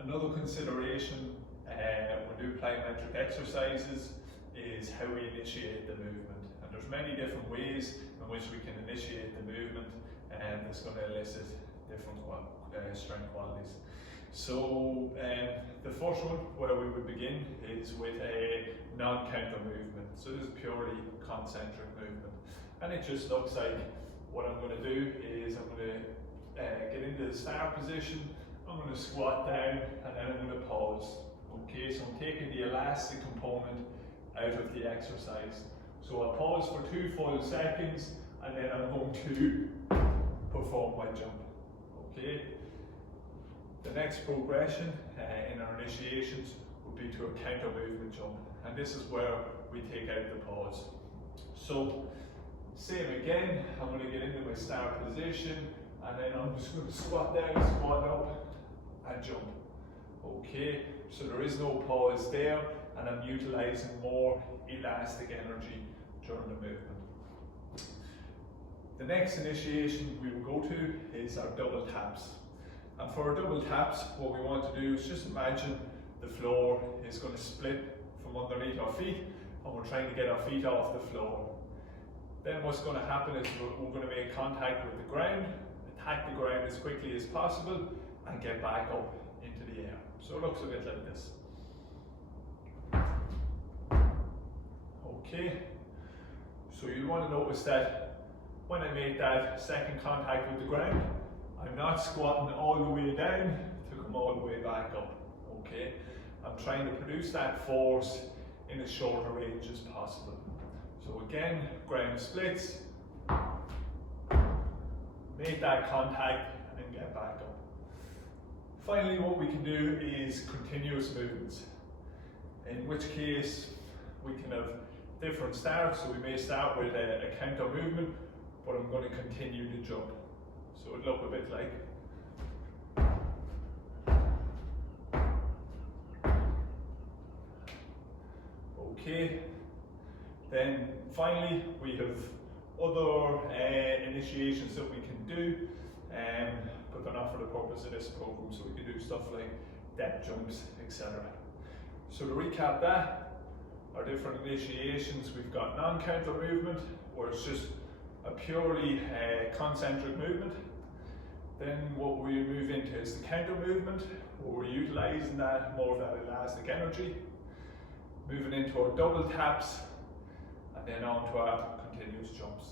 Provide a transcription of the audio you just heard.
Another consideration when we do plyometric exercises is how we initiate the movement. And there's many different ways in which we can initiate the movement, and it's going to elicit different strength qualities. So the first one where we would begin is with a non-counter movement. So this is purely concentric movement, and it just looks like what I'm going to do is I'm going to get into the start position, I'm going to squat down, and then I'm going to pause. Okay, so I'm taking the elastic component out of the exercise. So I'll pause for 2 full seconds, and then I'm going to perform my jump. Okay. The next progression in our initiations would be to a counter movement jump, and this is where we take out the pause. So same again, I'm going to get into my start position, and then I'm just going to squat down, squat up, and jump. Okay, so there is no pause there, and I'm utilizing more elastic energy during the movement. The next initiation we will go to is our double taps. And for our double taps, what we want to do is just imagine the floor is going to split from underneath our feet, and we're trying to get our feet off the floor. Then what's going to happen is we're going to make contact with the ground, attack the ground as quickly as possible, and get back up into the air. So it looks a bit like this. Okay, so you want to notice that when I make that second contact with the ground, I'm not squatting all the way down to come all the way back up. Okay, I'm trying to produce that force in as short a range as possible. So again, ground splits, make that contact, and get back up. Finally, what we can do is continuous movements, in which case we can have different starts. So we may start with a counter movement, but I'm going to continue to jump. So it'll look a bit like. Okay, then finally we have other initiations that we can do, but they're not for the purpose of this program, so we can do stuff like depth jumps, etc. So to recap that, our different initiations, we've got non-counter movement, where it's just a purely concentric movement. Then what we move into is the counter movement, where we're utilizing that more of that elastic energy. Moving into our double taps, and then on to our continuous jumps.